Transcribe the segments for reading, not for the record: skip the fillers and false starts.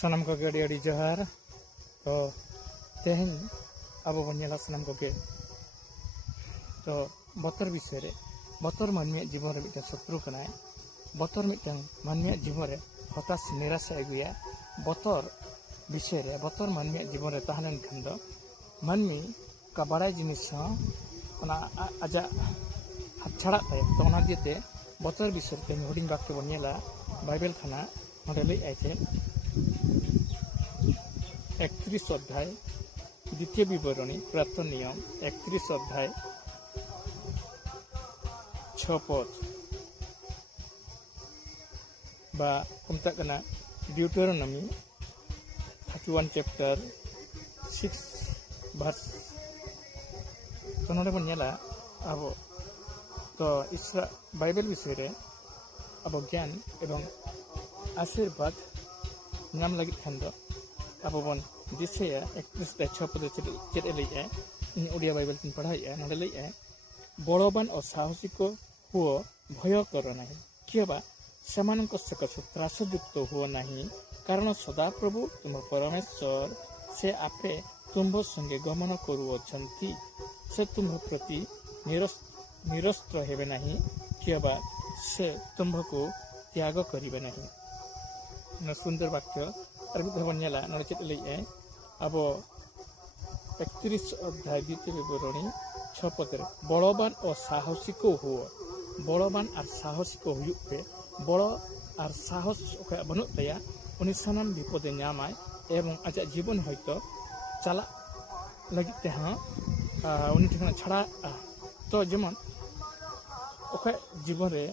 Sanam ko ge adi johar to tehen abo bon nyela sanam ko ge to botor bisay re botor manmi jibon re mitang sotru kanay botor mitang manmi jibon re hotas nirasa aguya botor bisay re botor manmi jibon re tahanan khan do manmi ka baray jinis ho ona aja hat chhara tay to ona diete botor bisay te huding bakte bon nyela bible khana node lei aite 31 অধ্যায় দ্বিতীয় বিবরণী প্রার্থনা নিয়ম 31 অধ্যায় 6 পদ বা kumta kana Deuteronomy 31 chapter 6 verse to node bon nyela abo to isra bible bisay re abo gyan ebong आशीर्वाद नाम लगी खंडो अब बन दिसे 31 पद चेत लैया इन ओडिया बाइबल तीन पढ़ाइया नडे लैया बड़बान और साहसी को हुओ भय कर नहीं किबा समान को सकस त्रासयुक्त हुओ नहीं कारण सदा प्रभु तुम परमेश्वर से आपे तुम संगे गमन करूछंती से तुम प्रति निरस्त्र हेबे नहीं किबा से तुमको त्याग करिबे नहीं सुंदर वाक्य और बनियाला नोड़े चेत लैया अब 31 अध्याय द्वितीय विवरणी 6 पद बड़बान और साहसी को हुओ बड़बान और साहसी को हुयुग पे बड़ और साहस बनू तया उनी सानाम विपदे नामाय एवं आजा जीवन हयतो चला लगी ते हाँ उनी ठिकाना छाड़ा तो जेमन ओके जीवन रे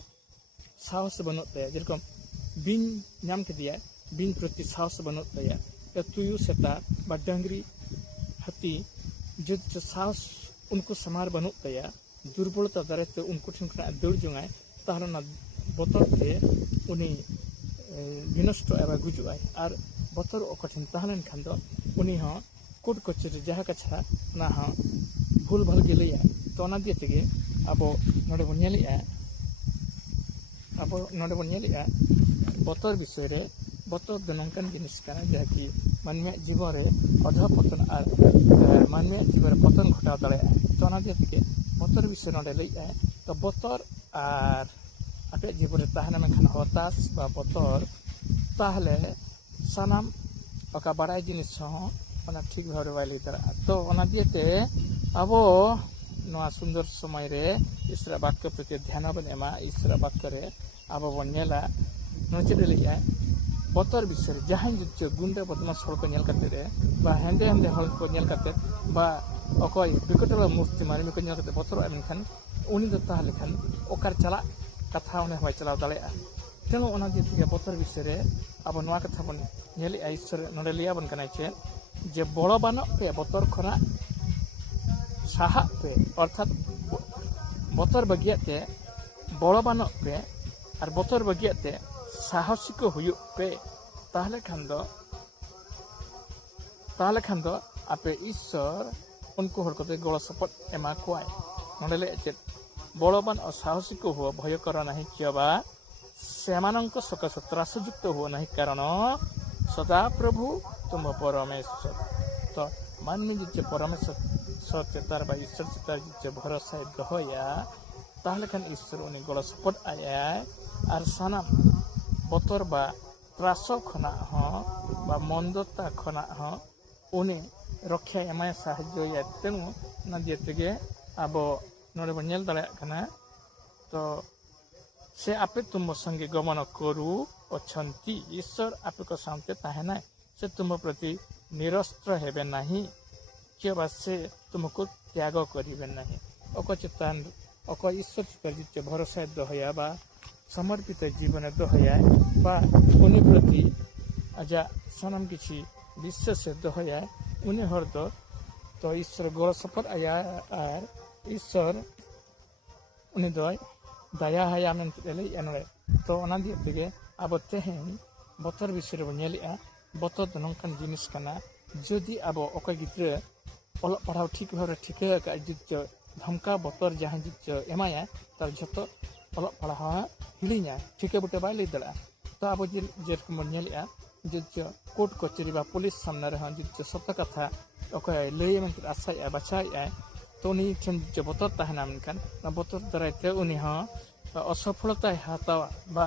साहस बनू तया जेरकम बिन नाम के दिया बिन प्रति साहस बनू तया तुयु सेता बा डंगरी हाथी जो साहस उनको समार बनू तया दुर्बलता दाराते उनको ठिन दौड़ जंगाय ताहले ना बतर ते उनी विनष्ट एबा गुजुआय और बतर ओकठिन ताहलेन खान दो उनी ह कोट कचरी जहा कछा ना ह भूल भल गेलैया तो ना दिए तेगे आबो नडे बन नेलिया आबो नडे बन नेलिया बतर विषय रे बतर दो नंकन जिनिस काना जहाँ कि मानमिया जीवन रे अधपतन और मानमिया जीवन रे पतन घटा दाड़े तो ना दिए तेगे बतर विषय नडे लैया तो बतर और आपे जीवन रे ताहना में खाना हताश बा बतर ताहले सानाम ओका बड़ाई जिनिस हो ओना ठीक भाव बाय लई दाड़ा तो ओना दिएते आबो नोआ सुंदर समय रे ईश्वर वाक्य प्रति ध्यान बन एमा ईश्वर वाक्य रे आबो बन नेला नोचे लैया बतर विषय जहां जो गुंडे बदमाश हड़ को नेल करते रे बा हेंदे हेंदे हड़ को नेल करते बा अकय विकटल मूर्ति मारिमी को नेल करते बतर एमखान उनी दो ताहले खान ओकार चला कथा उन्हें हवाई चलाव दाड़ेया तेनो ओना दिए बतर विषय रे आबो नोआ कथा बन नेली ईश्वर नडे लिया बन कनाय चे जे बड़ बानो पे बतर खना साहा पे अर्थात बतर बगियाते बड़ बानो पे और बतर बगियाते साहसी को हुयुग पे ताहले खान दो आपे ईश्वर उनको हर कोते गड़ सपट एमा कोआय नडे ले चे बड़बान और साहसी को हुओ भय कर नहीं किबा सेमानंक सकस त्रासयुक्त हुओ नहीं कारण सदा प्रभु तुम परमेश्वर तो मानमी जे परमेश्वर सत्यतार बा ईश्वर चितार जे भरोसा दहया ताहले खान ईश्वर उनी गड़ सपट आया और सानाम बतर बा त्रास खना हो बा मंदता खना हो उनी रक्षा एमाय साहाय्य तेणु ना दिए तेगे आबो नोड़े बन नेल दाड़ा कना तो से आपे तुम संगे गमन करू अछंती ईश्वर आपे को सामते ताहेना से तुम प्रति निरस्त्र हेबे नहीं केबा से तुमको त्याग करिबे नहीं अक चितान अक ईश्वर चितर जे भरोसा दहया बा समर्पित जीवन दहया बा उनी प्रति आजा सनम किछि विश्वास दहया उनी हरद तो ईश्वर गड़ सफर आया और ईश्वर उनी दय दया हया मेन लैया नोड़े तो ओना दिए तेगे अब तेहेन बतर विषय बन नेलिया बतर दो नंकान जिनिस काना जदि अब अकय गिद्रे अल पढ़ाव ठीक भाव ठिका का जो धमका बतर जहाँ जो एमाया तार जो अल पढ़ाव हिड़िया ठिका बुटे बै लई दाड़ा तो अब जेरकम बन नेलिया ᱡᱩᱡᱽᱡᱚ ᱠᱳर्ट ᱠᱚᱪᱟᱹᱨᱤ ᱵᱟ ᱯᱩलिᱥ ᱥᱟᱢᱱᱟ ᱨᱮᱦᱚᱸ ᱡᱩᱡᱽᱡᱚ ᱥᱚᱛᱚ ᱠᱟᱛᱷᱟ ᱚᱠᱚᱭ ᱞᱟᱹᱭ ᱢᱮᱱᱛᱮ ᱟᱥᱟᱭᱮᱜᱼᱟ ᱵᱟᱪᱷᱟᱣᱮᱜᱼᱟᱭ ᱛᱚ ᱩᱱᱤ ᱴᱷᱮᱱ ᱡᱩᱡᱽᱡᱚ ᱵᱚᱛᱚᱨ ᱛᱟᱦᱮᱱᱟ ᱢᱮᱱᱠᱷᱟᱱ ᱚᱱᱟ ᱵᱚᱛᱚᱨ ᱫᱟᱨᱟᱭᱛᱮ ᱩᱱᱤ ᱦᱚᱸ অসফলতায় হাতাওয়া বা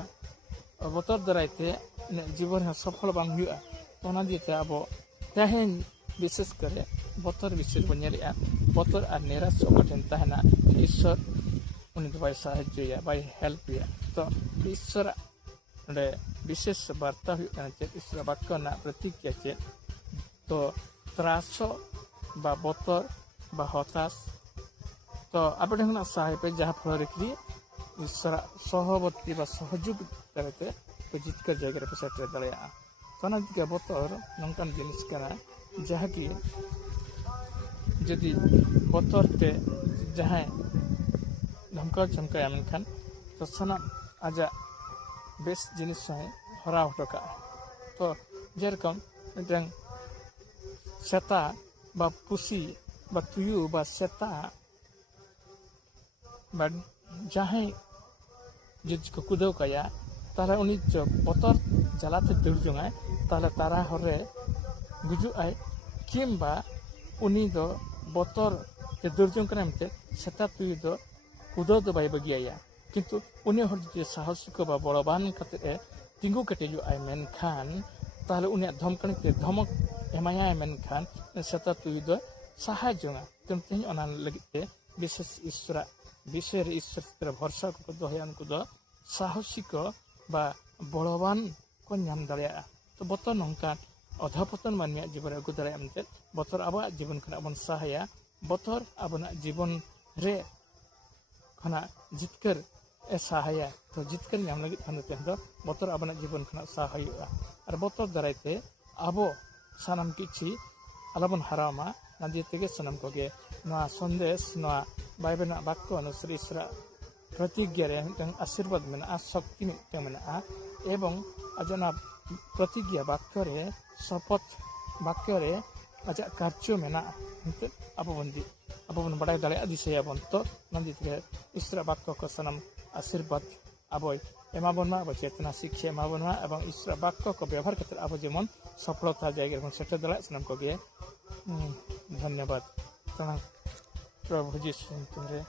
বতর দারাইতে জীবন সফল বাং হুয়া ওনা দিতে আবো তেহেন বিশেষ করে বতর বিশেষ বন ñeলে'a বতর আর নিরাশ অকঠেন তাহেনা ঈশ্বর উনি তো বাই সাহায্যয়া বাই হেল্পয়া তো ঈশ্বর ᱚᱸᱰᱮ বিশেষ বার্তা হুᱭᱩᱜ ᱠᱟᱱᱟ ᱪᱮᱫ ঈশ্বর বাক্য ᱨᱮᱱᱟᱜ প্রতিক্রিয়া ᱪᱮᱫ তো ত্রাস বা বতর বা হতাশ তো ᱟᱯᱮ ᱴᱷᱮᱱ ᱠᱷᱚᱱᱟᱜ ᱥᱟᱦᱟᱭ ᱯᱮ ᱡᱟᱦᱟᱸ ᱯᱷଳରେ ᱠᱤ ᱤᱥᱥᱚᱨᱟᱜ ᱥᱚᱦᱚᱵᱚᱛᱤ ᱵᱟ ᱥᱚᱦᱚᱡᱳᱜ ᱫᱟᱨᱟᱭᱛᱮ ᱡᱤᱛᱠᱟᱹᱨ ᱡᱟᱭᱜᱟ ᱨᱮᱯᱮ ᱥᱮᱴᱮᱨ ᱫᱟᱲᱮᱭᱟᱜᱼᱟ ᱛᱚ ᱚᱱᱟ ᱪᱤᱠᱟᱹ ᱵᱚᱛᱚᱨ ᱱᱚᱝᱠᱟᱱ ᱡᱤᱱᱤᱥ ᱠᱟᱱᱟ ᱡᱟᱦᱟᱸ ᱠᱤ ᱡᱩᱫᱤ ᱵᱚᱛᱚᱨ ᱛᱮ ᱡᱟᱦᱟᱸᱭ ᱫᱷᱚᱢᱠᱟᱣ ᱪᱷᱚᱢᱠᱟᱭᱟ ᱢᱮᱱᱠᱷᱟᱱ ᱛᱚ ᱥᱟᱱᱟᱢ ᱟᱡᱟᱜ ᱵᱮᱥ ᱡᱤᱱᱤᱥ ᱦᱚᱸᱭ ᱦᱚᱨᱟᱣ ᱦᱚᱴᱚ ᱠᱟᱜᱼᱟ ᱛᱚ ᱡᱮᱨᱚᱠᱚᱢ ᱢᱤᱫᱴᱟᱝ ᱥᱮᱛᱟ বা পুষি বা তুয়ু বা সেতা বা ᱡᱟᱦᱟᱸᱭ ᱡᱩᱫᱤ ᱠᱚ ᱠᱩᱫᱟᱹᱣ ᱠᱟᱭᱟ ᱛᱟᱦᱞᱮ ᱩᱱᱤ ᱵᱚᱛᱚᱨ ᱡᱟᱞᱟᱛᱮ ᱫᱟᱹᱲ ᱡᱚᱝᱟᱭ ᱛᱟᱦᱞᱮ ᱛᱟᱨᱟ ᱦᱚᱨ ᱨᱮ ᱜᱩᱡᱩᱜᱼᱟᱭ ᱠᱤᱢᱵᱟ ᱩᱱᱤ ᱫᱚ ᱵᱚᱛᱚᱨ ᱛᱮ ᱫᱟᱹᱲ ᱡᱚᱝ ᱠᱟᱱᱟ ᱢᱮᱱᱛᱮ ᱥᱮᱛᱟ ᱛᱩᱭᱩ ᱫᱚ ᱠᱩᱫᱟᱹᱣ ᱫᱚ ᱵᱟᱭ ᱵᱟᱹᱜᱤᱭᱟᱭᱟ ᱠᱤᱱᱛᱩ ᱩᱱᱤ ᱦᱚᱲ ᱡᱩᱫᱤ ᱥᱟᱦᱚᱥᱤᱠᱚ ᱵᱟ ᱵᱚᱲᱚᱵᱟᱱ ᱠᱟᱛᱮᱫ ᱮ ᱛᱤᱸᱜᱩ ᱠᱮᱴᱮᱡᱚᱜᱼᱟᱭ ᱢᱮᱱᱠᱷᱟᱱ ᱛᱟᱦᱞᱮ ᱩᱱᱤᱭᱟᱜ ᱫᱷᱚᱢᱠᱟᱹᱲᱤ ᱛᱮ ᱫᱷᱚᱢᱚᱠ ᱮᱢᱟᱭᱟᱭ ᱢᱮᱱᱠᱷᱟᱱ ᱥᱮᱛᱟ ᱛᱩᱭᱩ ᱫᱚ ᱥᱟᱦᱟ ᱡᱚᱝᱟ ᱛᱮᱦᱮᱧ ᱚᱱᱟ ᱞᱟᱹᱜᱤᱫ ᱛᱮ ᱵᱤশেষ ঈশ্বরাᱜ বিষয় ᱨᱮ ঈশ্বর ᱪᱮᱛᱟᱱ ᱵᱷᱚᱨᱥᱟ ᱠᱚ ᱫᱚᱦᱚᱭᱟ ᱩᱱᱠᱩ ᱫᱚ ᱥᱟᱦᱚᱥᱤᱠᱚ ᱵᱟ ᱵᱚᱲᱚᱵᱟᱱ ᱠᱚ ᱧᱟᱢ ᱫᱟᱲᱮᱭᱟᱜᱼᱟ ᱛᱚ ᱵᱚᱛᱚᱨ ᱱᱚᱝᱠᱟᱱ ᱚধᱯᱚᱛᱚᱱ ᱢᱟᱹᱱᱢᱤᱭᱟᱜ ᱡᱤᱵᱚᱱ ᱨᱮ ᱟᱹᱜᱩ ᱫᱟᱲᱮᱭᱟᱜᱼᱟ ᱢᱮᱱᱛᱮ ᱵᱚᱛᱚᱨ ᱟᱵᱚᱣᱟᱜ ᱡᱤᱵᱚᱱ ᱠᱷᱚᱱᱟᱜ ᱵᱚᱱ ᱥᱟᱦᱟᱭᱟ ᱵᱚᱛᱚᱨ ᱟᱵᱚᱱᱟᱜ ᱡᱤᱵᱚᱱ ᱨᱮ ᱠᱷᱚᱱᱟᱜ ᱡᱤᱛᱠᱟᱹᱨ ᱮ ᱥᱟᱦᱟᱭᱟ ᱛᱚ ᱡᱤᱛᱠᱟᱹᱨ ᱧᱟᱢ ᱞᱟᱹᱜᱤᱫ ᱠᱷᱟᱱ ᱫᱚ ᱛᱮᱦᱮᱧ ᱫᱚ ᱵᱚᱛᱚᱨ ᱟᱵᱚᱱᱟᱜ ᱡᱤᱵᱚᱱ ᱠᱷᱚᱱᱟᱜ ᱥᱟᱦᱟ ᱦᱩᱭᱩᱜᱼᱟ ᱟᱨ ᱵᱚᱛᱚᱨ ᱫᱟᱨᱟᱭᱛᱮ ᱟᱵᱚ ᱥᱟᱱᱟᱢ ᱠᱤᱪᱷᱤ ᱟᱞᱚᱵᱚᱱ ᱦᱟᱨᱟᱣᱢᱟ ᱚᱱᱟ ᱫᱤᱭᱮ ᱛᱮᱜᱮ ᱥᱟᱱᱟᱢ ᱠᱚᱜᱮ ᱱᱚᱣᱟ ᱥᱚᱱᱫᱮᱥ ᱱᱚᱣᱟ ᱵᱟᱭᱵᱮᱞ ᱨᱮᱱᱟᱜ ᱵᱟক্য ᱚᱱᱩᱥᱟᱨী ঈশ্বরাᱜ ᱯᱨᱚᱛᱤᱜᱽᱜᱷᱟ ᱨᱮ ᱢᱤᱫᱴᱟᱝ ᱟᱥᱤᱨᱵᱟᱫ ᱢᱮᱱᱟᱜᱼᱟ ᱥᱚᱠᱛᱤ ᱢᱤᱫᱴᱟᱝ ᱢᱮᱱᱟᱜᱼᱟ ᱮᱵᱚᱝ ᱟᱡᱟᱜ ᱚᱱᱟ ᱯᱨᱚᱛᱤᱜᱽᱜᱷᱟ ᱵᱟক্য ᱨᱮ ᱥᱚᱯᱚᱛ ᱵᱟক্য ᱨᱮ ᱟᱡᱟᱜ ᱠᱟᱨᱡᱚ ᱢᱮᱱᱟᱜᱼᱟ ᱢᱮᱱᱛᱮ ᱟᱵᱚ ᱵᱚᱱ ᱵᱟᱰᱟᱭ ᱫᱟᱲᱮᱭᱟᱜᱼᱟ ᱫᱤᱥᱟᱹᱭᱟᱵᱚᱱ ᱛᱚ ᱚᱱᱟ ᱫᱤᱭᱮ ᱛᱮᱜᱮ ঈশ্বরাᱜ ᱵᱟক্য ᱠᱚ ᱥᱟᱱᱟᱢ ᱟᱥᱤᱨᱵᱟᱫ ᱟᱵᱚᱭ ᱮᱢᱟᱵᱚᱱ ᱢᱟ ᱟᱵᱚ ᱪᱮᱛᱱᱟ ᱥᱤᱠᱷᱟ ᱮᱢᱟᱵᱚᱱ ᱢᱟ ᱮᱵᱚᱝ ঈশ্বরাᱜ ᱵᱟক্য ᱠᱚ ᱵᱮᱵᱚᱦᱟর ᱠᱟᱛᱮ ᱟᱵᱚ ᱡᱮᱢᱚᱱ সফলতা জায়গা ᱨᱮᱵᱚন সেটের দাঁড়ায় সানাম কোগে ধন্যবাদ প্রভু যিশু ᱧᱩᱛᱩᱢ ᱨᱮ